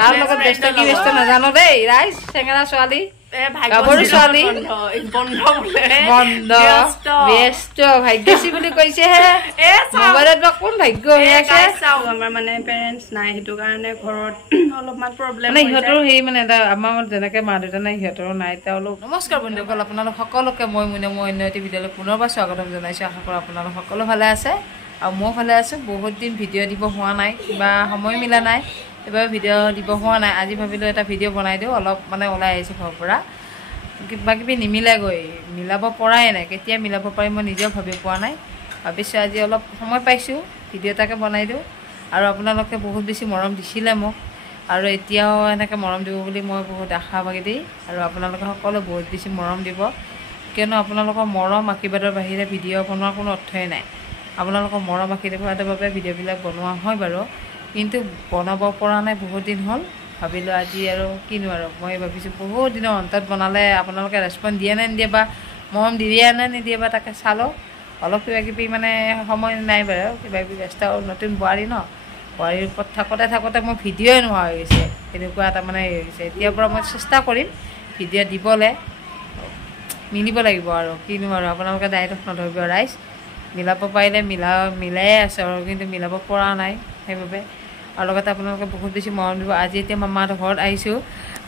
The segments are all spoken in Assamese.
কাৰ লগত ব্যস্ত কি ব্যস্ত নাজানো দেই ৰাইজ চেঙেৰা ছোৱালী গাভৰু ছোৱালী বন্ধ ব্যস্ত ভাগ্যশ্ৰী বুলি কৈছে হে মোবাইলত বা কোন ভাগ্য হৈ আছে আমাৰ মানে পেৰেণ্টছ নাই সেইটো কাৰণে ঘৰত অলপমান প্ৰব্লেম মানে সিহঁতৰ সেই মানে আমাৰ যেনেকে মা দেউতা নাই সিহঁতৰো নাই তেওঁলোক নমস্কাৰ বন্ধুসকল আপোনালোক সকলোকে মই অন্য এটি ভিডিঅ'লৈ পুনৰবাৰ স্বাগতম জনাইছোঁ আশা কৰোঁ আপোনালোক সকলো ভালে আছে আৰু মই ভালে আছোঁ বহুত দিন ভিডিঅ' দিব হোৱা নাই কিবা সময় মিলা নাই এবাৰ ভিডিঅ' দিব হোৱা নাই আজি ভাবিলোঁ এটা ভিডিঅ' বনাই দিওঁ অলপ মানে ওলাই আহিছোঁ ঘৰৰ পৰা কিবা কিবি নিমিলেগৈ মিলাব পৰাই নাই কেতিয়া মিলাব পাৰিম মই নিজেও ভাবি পোৱা নাই ভাবিছোঁ আজি অলপ সময় পাইছোঁ ভিডিঅ' এটাকে বনাই দিওঁ আৰু আপোনালোকে বহুত বেছি মৰম দিছিলে মোক আৰু এতিয়াও এনেকৈ মৰম দিব বুলি মই বহুত আশাবাদী দেই আৰু আপোনালোকে সকলো বহুত বেছি মৰম দিব কিয়নো আপোনালোকৰ মৰম আশীৰ্বাদৰ বাহিৰে ভিডিঅ' বনোৱাৰ কোনো অৰ্থই নাই আপোনালোকৰ মৰম আশীৰ্বাদৰ বাবে ভিডিঅ'বিলাক বনোৱা হয় বাৰু কিন্তু বনাব পৰা নাই বহুত দিন হ'ল ভাবিলোঁ আজি আৰু কিনো আৰু মই ভাবিছোঁ বহুত দিনৰ অন্তত বনালে আপোনালোকে ৰেচপঞ্চ দিয়ে নে নিদিয়ে বা মৰম দিয়ে নে নিদিয়ে বা তাকে চালোঁ অলপ কিবা কিবি মানে সময় নাই বাৰু কিবা কিবি ব্যস্ত নতুন বোৱাৰী ন বোৱাৰীৰ ওপৰত থাকোঁতে মই ভিডিঅ'ই নোহোৱা হৈ গৈছে এনেকুৱা এটা মানে হৈ গৈছে এতিয়াৰ পৰা মই চেষ্টা কৰিম ভিডিঅ' দিবলৈ মিলিব লাগিব আৰু কিনো আৰু আপোনালোকে ডাইৰেক্ট নধৰিব ৰাইজ মিলাব পাৰিলে মিলাই আছে আৰু কিন্তু মিলাব পৰা নাই সেইবাবে আৰু লগতে আপোনালোকে বহুত বেছি মৰম দিব আজি এতিয়া মামাহঁতৰ ঘৰত আহিছোঁ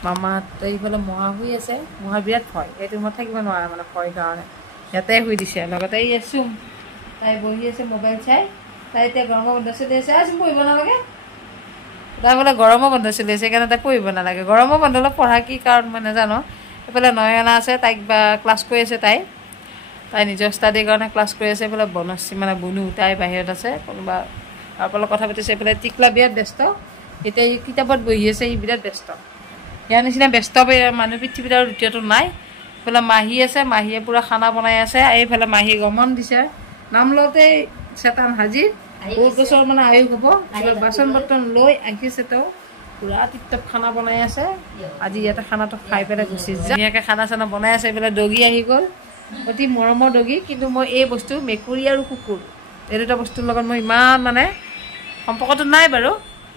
মামাহঁত এইফালে মহা শুই আছে মহা বিৰাট ভয় এইটো ৰুমত থাকিব নোৱাৰে মানে ভয় কাৰণে ইয়াতে শুই দিছে লগতে এই আছোঁ তাই বহি আছে মোবাইল চাই তাই এতিয়া গৰমৰ বন্ধ চলি আছে আছোঁ পঢ়িব নালাগে তাই বোলে গৰমৰ বন্ধ চলি আছে সেইকাৰণে তাই পঢ়িব নালাগে গৰমৰ বন্ধ অলপ পঢ়া কি কাৰণ মই নাজানো এইফালে নয়না আছে তাইক বা ক্লাছ কৰি আছে তাই নিজৰ ষ্টাডিৰ কাৰণে ক্লাছ কৰি আছে এইফালে বনশ্ৰী মানে বনু তাই বাহিৰত আছে কোনোবা আপোনাৰ কথা পাতিছে এইফালে টিকলা বিৰাট ব্যস্ত এতিয়া কিতাপত বহি আছে সি বিৰাট ব্যস্ত ইয়াৰ নিচিনা ব্যস্ত মানুহ পৃথিৱীত আৰু দ্বিতীয়টো নাই এইফালে মাহী আছে মাহীয়ে পূৰা খানা বনাই আছে এইফালে মাহী গমন দিছে নাম লওঁতেই চেতান হাজিৰ বহুত বছৰ মানে আয়ুস হ'ব বাচন বৰ্তন লৈ আহিছে তেওঁ পূৰা টিপটপ খানা বনাই আছে আজি ইয়াতে খানাটো খাই পেলাই গুচি যায় ধুনীয়াকৈ খানা চানা বনাই আছে এইফালে দগী আহি গ'ল অতি মৰমৰ দগী কিন্তু মই এই বস্তু মেকুৰী আৰু কুকুৰ এই দুটা বস্তুৰ লগত মই ইমান মানে সম্পৰ্কটো নাই বাৰু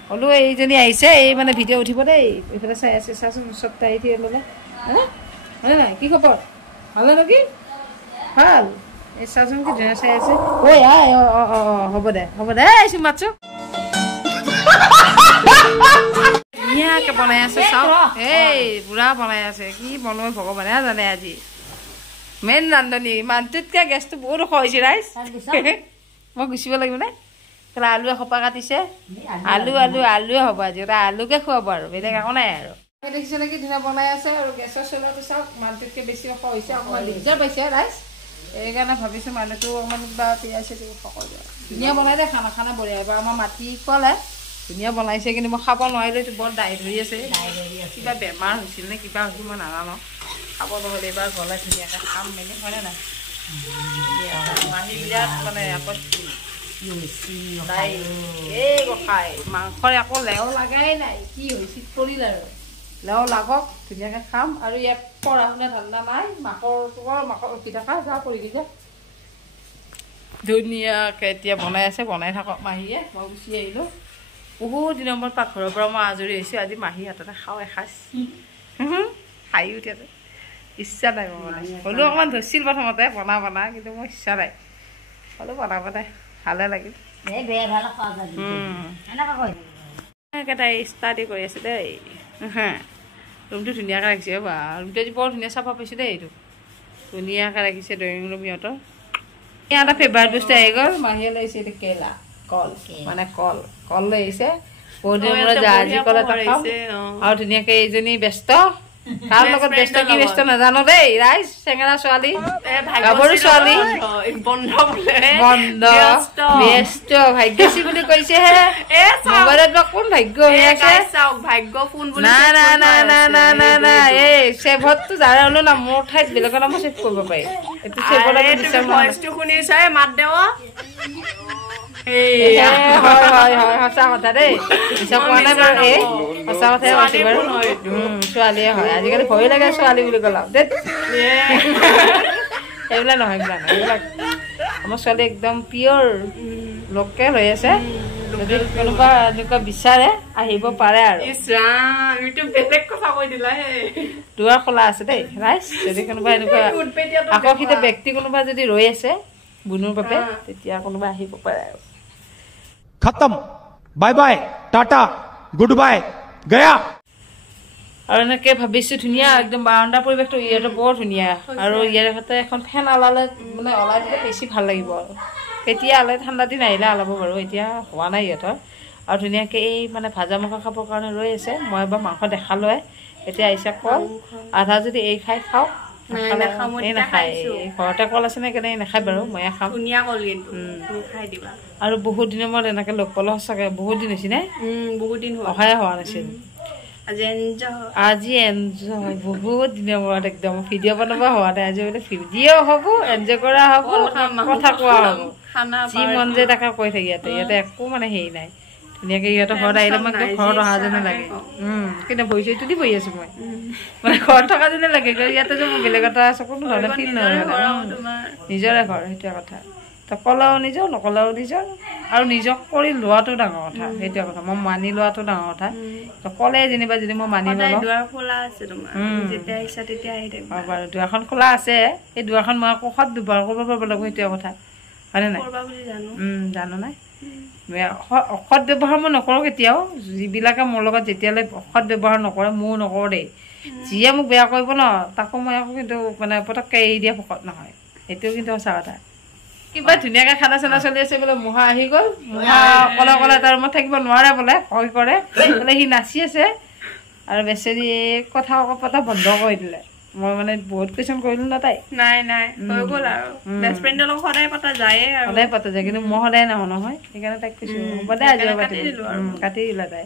হ'লেও এইজনী আহিছে এই মানে ভিডিঅ' উঠিব দেই এইফালে চাই আছে চাচোন চবটা আহি থৈ ল'লে হয়নে নাই কি খবৰ ভালে নেকি ভাল এই চাচোন কি ধুনীয়া চাই আছে ঐ আই হ'ব দে আহিছোঁ মাতছোঁ ধুনীয়াকৈ বনাই আছে চাওক এই বুঢ়া বনাই আছে কি বনোৱা ভগৱানে জানে আজি মেইন ৰান্ধনী মানুহটোতকৈ গেছটো বহুত ওখ হৈছে ৰাইজ মই গুচিব লাগিব নে কেলা আলু এসোপা কাটিছে আলুৱে হ'ব আজি এটা আলুকে খুৱাব আৰু বেলেগ একো নাই আৰু দেখিছে নেকি ধুনীয়া বনাই আছে আৰু গেছৰ চলাটো চাওক মানুহটোতকৈ বেছি ওখ হৈছে অকণমান দিগদাৰ পাইছে ৰাইজ সেইকাৰণে ভাবিছোঁ মানুহটো অকণমান কিবা পিঁয়াজ চিয়াজ সকলো ধুনীয়া বনাই দে খানা বঢ়িয়া এবাৰ আমাৰ মাটি ক'লে ধুনীয়া বনাইছে কিন্তু মই খাব নোৱাৰিলোঁ এইটো বৰ দাই ধৰি আছে কিবা বেমাৰ হৈছিল নে কিবা হৈছিল মই নাজানো খাব নহ'লে এইবাৰ গ'লে ধুনীয়াকৈ খাম মেলি হয়নে নাই মাহী বিৰাট মানে আপত্তি এই গোসাঁই মাংসৰ একো লেও লাগাই নাই কি হৈছে পৰিল আৰু লেও লাগক ধুনীয়াকৈ খাম আৰু ইয়াত পঢ়া শুনা ধান্দা নাই মাকৰ ৰখি থকা যা কৰি দিছে ধুনীয়াকৈ এতিয়া বনাই আছে বনাই থাকক মাহীয়ে মই গুচি আহিলোঁ বহুত দিনৰ মূৰত পাকঘৰৰ পৰা মই আজৰি হৈছোঁ আজি মাহী হাততে খাওঁ এসাঁজ খাই উঠিয়াতে ইচ্ছা নাই মই বনাই হ'লেও অকণমান ধৰিছিল প্ৰথমতে বনা কিন্তু মোৰ ইচ্ছা নাই হ'লেও বনাব দে ভালে লাগিল তাই ষ্টাডি কৰি আছে দেই ৰুমটো ধুনীয়াকৈ ৰাখিছে বা ৰুমটো আজি বৰ ধুনীয়া চাফা পাইছোঁ দেই এইটো ধুনীয়াকৈ ৰাখিছে ড্ৰয়িং ৰুম সিহঁতৰ ইয়াৰ এটা ফেভাৰেট বস্তু আহি গ'ল মাহীয়ে লৈছে এইটো কেলা কল মানে কল লৈ আহিছে বহুত দিনৰ মূৰত জাহাজী কল এটা খাওঁ আৰু ধুনীয়াকৈ এইজনী ব্যস্ত কাৰ লগত ব্যস্ত কি ব্যস্ত নাজানো দেই ৰাইজ চেঙেৰা ছোৱালী গাভৰু ছোৱালী বন্ধ ব্যস্ত ভাগ্যশ্ৰী বুলি কৈছে হে মোবাইলত বা কোন ভাগ্য হৈ আছে না এই চেভতটো যাৰা হ'লেও না মোৰ ঠাইত বেলেগৰ নামো চেভ কৰিব পাৰি এইটো চেভৰ মাত দেৱ সঁচা কথা দেই পিছত কোৱা নাই বাৰু এই সঁচা কথাই কৈছে বাৰু ছোৱালীয়ে হয় আজিকালি ভয় লাগে ছোৱালী বুলি ক'লা দেই সেইবিলাক নহয় এইবিলাক আমাৰ ছোৱালী একদম পিয়ৰ লোকেল হৈ আছে যদি কোনোবা এনেকুৱা বিচাৰে আহিব পাৰে আৰু দুৱাৰ খোলা আছে দেই ৰাইজ। যদি কোনোবা এনেকুৱা আকৰ্ষিত ব্যক্তি কোনোবা যদি ৰৈ আছে বুনুৰ বাবে তেতিয়া কোনোবা আহিব পাৰে আৰু। খতম, bye bye, Tata, good bye, Gaya. আৰু এনেকে ভাবিছো ধুনীয়া একদম বাৰাণ্ডা পৰিৱেশটো ইয়াতে বৰ ধুনীয়া। আৰু ইয়াতে এখন ফেন ওলালে মানে ওলাই দিলে বেছি ভাল লাগিব আৰু। কেতিয়া আলে ঠাণ্ডা দিন আহিলে আলাব বাৰু, এতিয়া হোৱা নাই ইহঁতৰ। আৰু ধুনীয়াকৈ এই মানে ভাজা মাংস খাবৰ কাৰণে ৰৈ আছে। মই এবাৰ মাংস দেখালোৱে, এতিয়া আহিছে কল। আধা যদি এই খাই খাওক, এই নাখায়। ঘৰতে কল আছে নে কেনে নাখায় বাৰু, ময়ে খাম। আৰু বহুত দিনৰ মূৰত এনেকে লগ পালো, সঁচাকে বহুত দিন হৈছে নে? বহুত দিন অহাই হোৱা নাছিল। আজি এনজয় বহুত দিনৰ মূৰত একদম ভিডিঅ' বনাব হোৱা নাই। আজি বোলে ভিডিঅ' হ'ব, এনজয় কৰা হ'ব, কথা কোৱা হ'ব, যি মন যায় তাকে কৈ থাকি ইয়াতে। ইয়াতে একো মানে হেৰি নাই। ধুনীয়াকে ইহঁতৰ ঘৰত আহিলে মই একদম ঘৰত অহা যেনে লাগে। কিন্তু বহি চহিটো দি বহি আছো মই, মানে ঘৰত থকা যেনে লাগে। ইয়াতে যে মই বেলেগ এটা আছো কোনো ধৰণৰ ফিল নহয়। নিজৰে ঘৰ, সেইটোৱে কথা। ক'লেও নিজৰ, নকলেও নিজৰ। আৰু নিজক কৰি লোৱাটো ডাঙৰ কথা, সেইটোৱে কথা। মই মানি লোৱাটো ডাঙৰ কথা। ক'লে যেনিবা যদি মই মানি লওঁ, বাৰু দুৱাৰখন খোলা আছে। সেই দুৱাৰখন মই আকৌ সৎ ব্যৱহাৰ কৰিব পাৰিব লাগিব, সেইটোৱে কথা, হয়নে নাই? জানো নাই, অসৎ ব্যৱহাৰ মই নকৰোঁ কেতিয়াও। যিবিলাকে মোৰ লগত যেতিয়ালৈ অসৎ ব্যৱহাৰ নকৰে, মোৰ নকৰোঁ দেই। যিয়ে মোক বেয়া কৰিব ন, তাকো মই আকৌ কিন্তু মানে পটককৈ এৰি দিয়া ভকত নহয়, সেইটোও কিন্তু সঁচা কথা। কিবা ধুনীয়াকে খানা চানা চলি আছে বোলে, মহা আহি গ'ল। মহা অকলে অকলে তাৰ ৰুমত থাকিব নোৱাৰে বোলে, ভয় কৰে বোলে। সি নাচি আছে আৰু বেচেৰি কথা পতা বন্ধ কৰি দিলে। মই মানে বহুত কুৱেশ্যন কৰিলো ন তাই। নাই হৈ গ'ল আৰু। বেষ্ট ফ্ৰেণ্ডৰ লগত সদায় পতা যায়, সদায় পতা যায়, কিন্তু মই সদায় নহয়। সেইকাৰণে তাইক কৈছো হ'ব দে আজি কাটি দিলা তাই।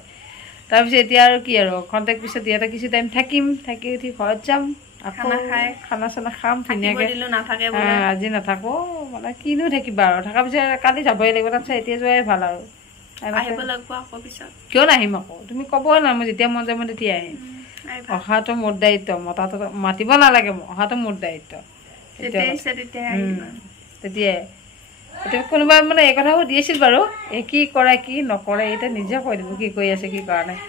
তাৰপিছত এতিয়া আৰু কি আৰু কণ্টেক্ট পিছত ইয়াতে কিছু টাইম থাকিম, থাকি উঠি ঘৰত যাম, আকৌ খানা চানা খাম ধুনীয়াকে। আজি নাথাকো মানে কিনো থাকিবা আৰু, থকাৰ পিছত কালি যাবই লাগিব। তাৰপিছত এতিয়া যোৱাই ভাল আৰু। কিয় নাহিম আকৌ, তুমি ক'বই না, মই যেতিয়া মন যায় মই তেতিয়া আহিম। অহাটো মোৰ দায়িত্ব, মতাটো মাতিব নালাগে, মোক অহাটো মোৰ দায়িত্ব। তেতিয়াই এতিয়া কোনোবাই মানে এই কথা সুধি আছিল বাৰু, এই কি কৰে কি নকৰে, এতিয়া নিজে কৈ দিব কি কৰি আছে কি কৰা নাই।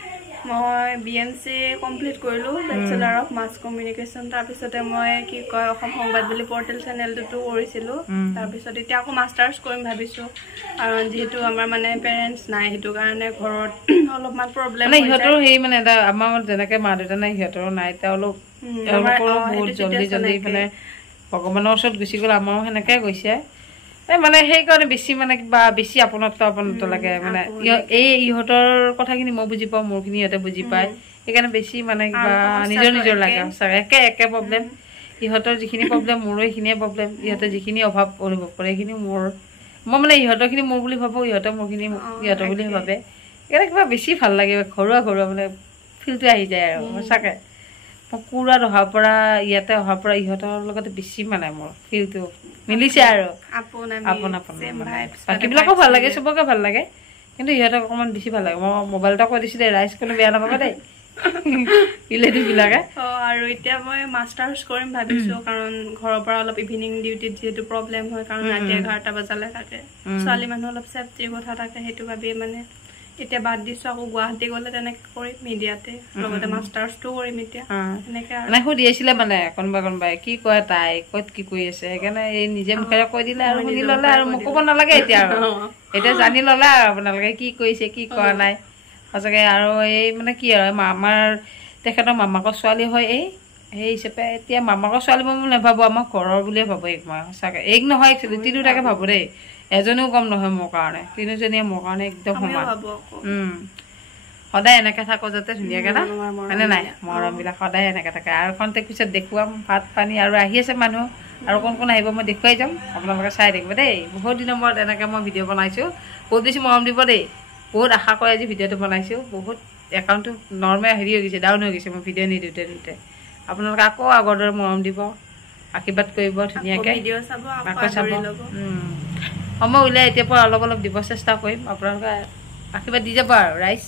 মই BMC কমপ্লিট কৰিলোঁ, বেচেলাৰ অফ মাছ কমিউনিকেশ্যন। তাৰপিছতে মই কি কয় অসম সংবাদ বুলি পৰ্টেল চেনেলটোতো কৰিছিলোঁ। তাৰপিছত এতিয়া আকৌ মাষ্টাৰ্ছ কৰিম ভাবিছোঁ, কাৰণ যিহেতু আমাৰ মানে পেৰেণ্টছ নাই, সেইটো কাৰণে ঘৰত অলপমান প্ৰব্লেম। মানে সিহঁতৰো সেই মানে এটা আমাৰ যেনেকৈ মা দেউতা নাই, সিহঁতৰো নাই। তেওঁলোকৰো বহুত জল্দি মানে ভগৱানৰ ওচৰত গুচি গ'ল, আমাৰো সেনেকৈ গৈছে। মানে সেইকাৰণে বেছি মানে কিবা বেছি আপোনত্ব লাগে। মানে ইহঁতৰ কথাখিনি মই বুজি পাওঁ, মোৰখিনি ইহঁতে বুজি পায়, সেইকাৰণে বেছি মানে কিবা নিজৰ লাগে সঁচাকৈ। একে প্ৰব্লেম, ইহঁতৰ যিখিনি প্ৰব্লেম মোৰো সেইখিনিয়ে প্ৰব্লেম। ইহঁতে যিখিনি অভাৱ অনুভৱ কৰে সেইখিনি মই মানে ইহঁতৰখিনি মোৰ বুলি ভাবোঁ, ইহঁতে মোৰখিনি ইহঁতৰ বুলি ভাবে। সেইকাৰণে কিবা বেছি ভাল লাগে, ঘৰুৱা মানে ফিলটো আহি যায় আৰু সঁচাকৈ। মই কুৰাত অহাৰ পৰা ইয়াতে অহাৰ পৰা ইহঁতৰ লগতে বেছি মানে মোৰ ফিলটো মিলিছে আৰু আপোন বাকীবিলাকো ভাল লাগে, চবকে ভাল লাগে, কিন্তু ইহঁতক অকণমান বেছি ভাল লাগে। মই মোবাইল এটা কৈ দিছোঁ দেই, ৰাইজ কোনো বেয়া নাপাবা দেই ৰিলেটিভবিলাকে। আৰু এতিয়া মই মাষ্টাৰ্ছ কৰিম ভাবিছোঁ, কাৰণ ঘৰৰ পৰা অলপ ইভিনিং ডিউটিত যিহেতু প্ৰব্লেম হয়, কাৰণ ৰাতি 11টা বজালৈ থাকে। ছোৱালী মানুহ অলপ ছেফটিৰ কথা থাকে, সেইটো ভাবি মানে এতিয়া বাদ দিছোঁ। আকৌ গুৱাহাটী গ'লে তেনেকৈ কৰিম মিডিয়াতে, লগতে মাষ্টাৰ্ছটো কৰিম এতিয়া সেনেকৈ। মানে সুধি আছিলে মানে কোনোবাই কি কয় তাই ক'ত কি কৰি আছে, সেইকাৰণে এই নিজে মুখেৰে কৈ দিলে আৰু শুনি ল'লে আৰু মোক ক'ব নালাগে এতিয়া আৰু। এতিয়া জানি ল'লে আৰু আপোনালোকে কি কৰিছে কি কৰা নাই সঁচাকৈ। আৰু এই মানে কি আৰু আমাৰ তেখেতৰ মামাকৰ ছোৱালী হয়, সেই হিচাপে এতিয়া মামাকৰ ছোৱালী মই নাভাবোঁ, আমাৰ ঘৰৰ বুলিয়ে ভাবোঁ এইক মই সঁচাকৈ। এইক নহয় একচুৱেলি তিনিওটাকে ভাবোঁ দেই, এজনীও কম নহয় মোৰ কাৰণে, তিনিজনীয়ে মোৰ কাৰণে একদম সমান। সদায় এনেকৈ থাকোঁ যাতে ধুনীয়াকৈ না, হয়নে নাই? মৰমবিলাক সদায় এনেকৈ থাকে। আৰু কণ্টেক্ট পিছত দেখুৱাম ভাত পানী, আৰু আহি আছে মানুহ, আৰু কোন আহিব মই দেখুৱাই যাম, আপোনালোকে চাই থাকিব দেই। বহুত দিনৰ মূৰত এনেকৈ মই ভিডিঅ' বনাইছোঁ, বহুত বেছি মৰম দিব দেই। বহুত আশা কৰি আজি ভিডিঅ'টো বনাইছোঁ। বহুত একাউণ্টটো নৰ্মেল হেৰি হৈ গৈছে, ডাউন হৈ গৈছে মই ভিডিঅ' নিদিওঁতে। আপোনালোকে আকৌ আগৰ দৰে মৰম দিব, আশীৰ্বাদ কৰিব ধুনীয়াকৈ, আকৌ চাব। সময় উলিয়াই এতিয়াৰ পৰা অলপ দিব চেষ্টা কৰিম, আপোনালোকে আশীৰ্বাদ দি যাব আৰু ৰাইজ।